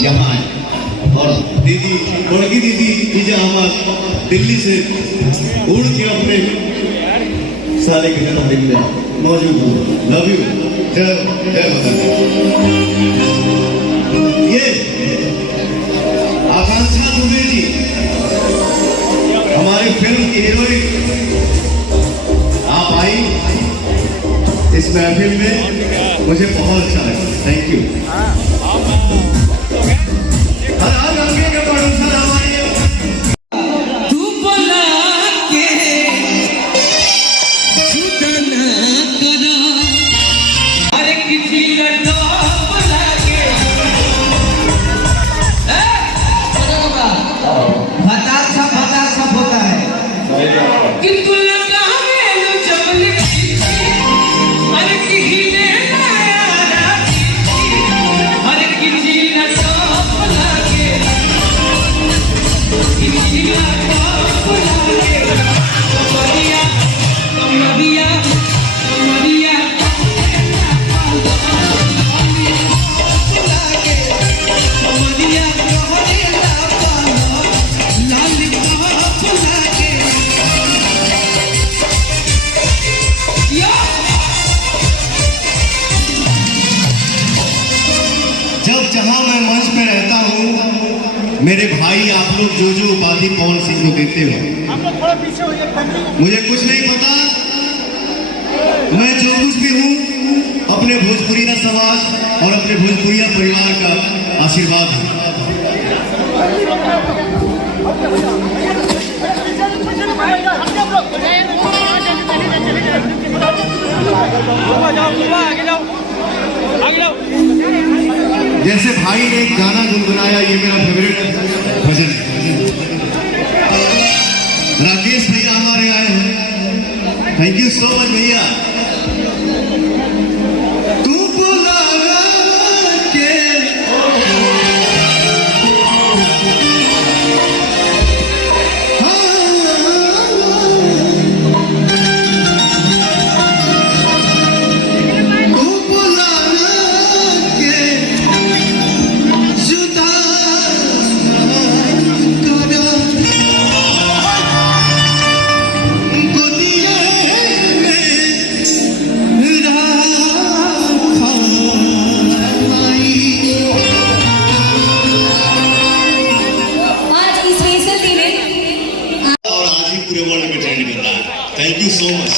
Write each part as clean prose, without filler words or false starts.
यहाँ और दीदी बड़की दीदी जीजा अहमद दिल्ली से उड़ के अपने साले के जन्मदिन में मौजूद हूँ। Love you. जय जय माता दी। ये आकांक्षा दुबे जी हमारी फिल्म की हीरोइन आप आई इस महफिल में, मुझे बहुत अच्छा लगा। Thank you. आज आगे के प्रोड्यूसर हमारे जहां मैं मंच पे रहता हूं, मेरे भाई आप लोग जो जो उपाधि पवन सिंह को देते हो, मुझे कुछ नहीं पता। मैं जो कुछ भी हूं अपने भोजपुरिया समाज और अपने भोजपुरिया परिवार का आशीर्वाद है। जैसे भाई ने एक गाना गुनगुनाया, ये मेरा फेवरेट भजन है। राकेश भैया हमारे आए हैं, थैंक यू सो मच भैया। तू बुला के थैंक यू सो मच।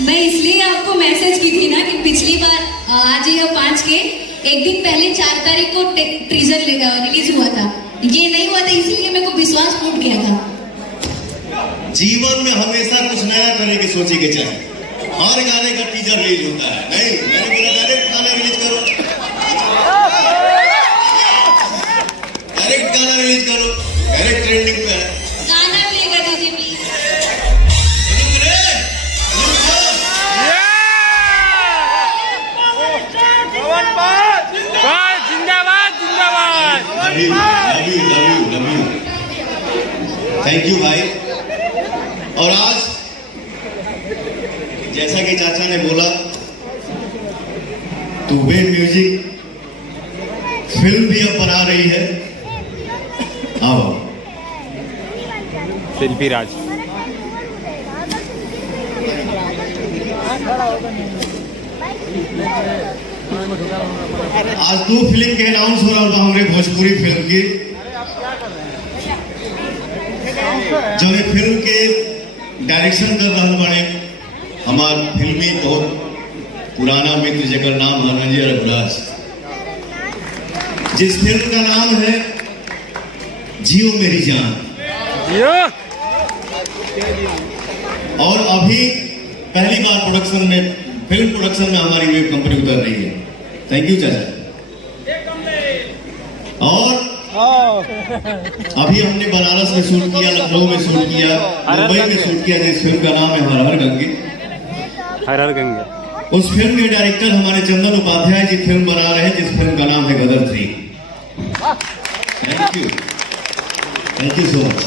मैं इसलिए आपको मैसेज की थी ना कि पिछली बार आज या 5 के एक दिन पहले 4 तारीख को टीजर रिलीज हुआ था, ये नहीं हुआ था, इसीलिए मेरे को विश्वास टूट गया था। जीवन में हमेशा कुछ नया करने की सोची के चाहे। हर गाने का टीजर रिलीज होता है, नहीं मैंने बोला डायरेक्ट गाना रिलीज करो, डायरेक्ट गाना रिलीज करो, डायरेक्ट ट्रेंडिंग पे है। गाना प्ले कर दीजिए प्लीज। थैंक यू भाई। और आज जैसा कि चाचा ने बोला, दुबे म्यूजिक फिल्म भी अब बना रही है। आओ शिल्पी राज। आज 2 फिल्म के अनाउंस हो रहा था हमारे भोजपुरी फिल्म के, जो फिल्म के डायरेक्शन कर रहा बने हमार फिल्मी बहुत पुराना मित्र जगह नाम है रंजीत रघुराज। जिस फिल्म का नाम है जियो मेरी जान। और अभी पहली बार प्रोडक्शन में, फिल्म प्रोडक्शन में हमारी वेब कंपनी उतर रही है। थैंक यू चाचा। और अभी हमने बनारस में शूट किया, लखनऊ में शूट किया, मुंबई में शूट किया, जिस फिल्म का नाम है हर हर गंगे। हर हर गंगे। उस फिल्म के डायरेक्टर हमारे चंदन उपाध्याय जी फिल्म बना रहे हैं, जिस फिल्म का नाम है Gadar 3। Thank you so much.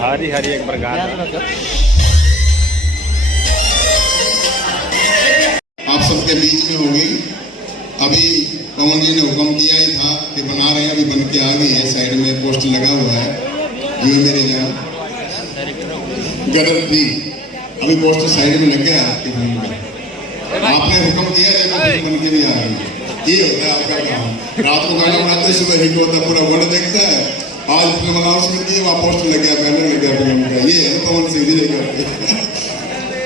हरी हरी एक प्रकार। आप सबके बीच में होगी। अभी पवन जी ने हुक्म किया ही था कि बना रहे हैं, अभी बन के आ गई है, साइड में पोस्टर लगा हुआ है, ये मेरे यहाँ गदर 3 अभी पोस्टर साइड में लग गया है। आपने हुक्म किया है, बन के भी आ गई। ये होता है आपका काम। रात को गाना बनाते सुबह हिट होता है, पूरा वर्ल्ड देखता है। आज फिल्म अनाउंसमेंट की, वहाँ पोस्टर लग गया, बैनर लग गया फिल्म का। ये है पवन सिंह जी करते।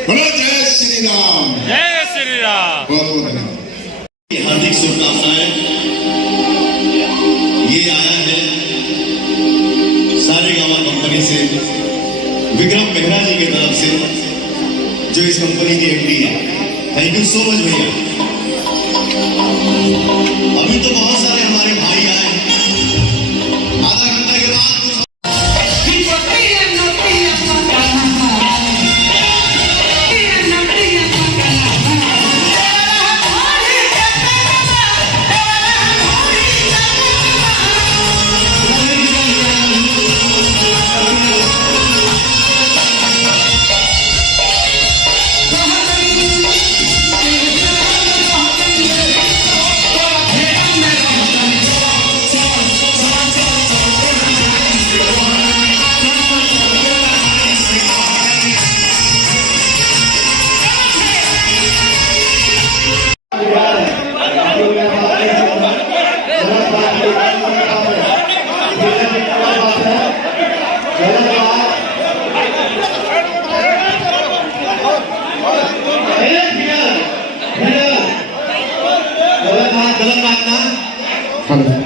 बोलो जय श्री राम। जय श्री राम। बहुत बहुत धन्यवाद। हार्दिक शुभकामनाएं। ये आया है सारेगामा कंपनी से, विक्रम मेहरा जी की तरफ से, जो इस कंपनी के एमडी है। थैंक यू सो मच भैया। अभी तो बहुत सारे हमारे भाई आए, आधा घंटा के बाद गलत बात ना।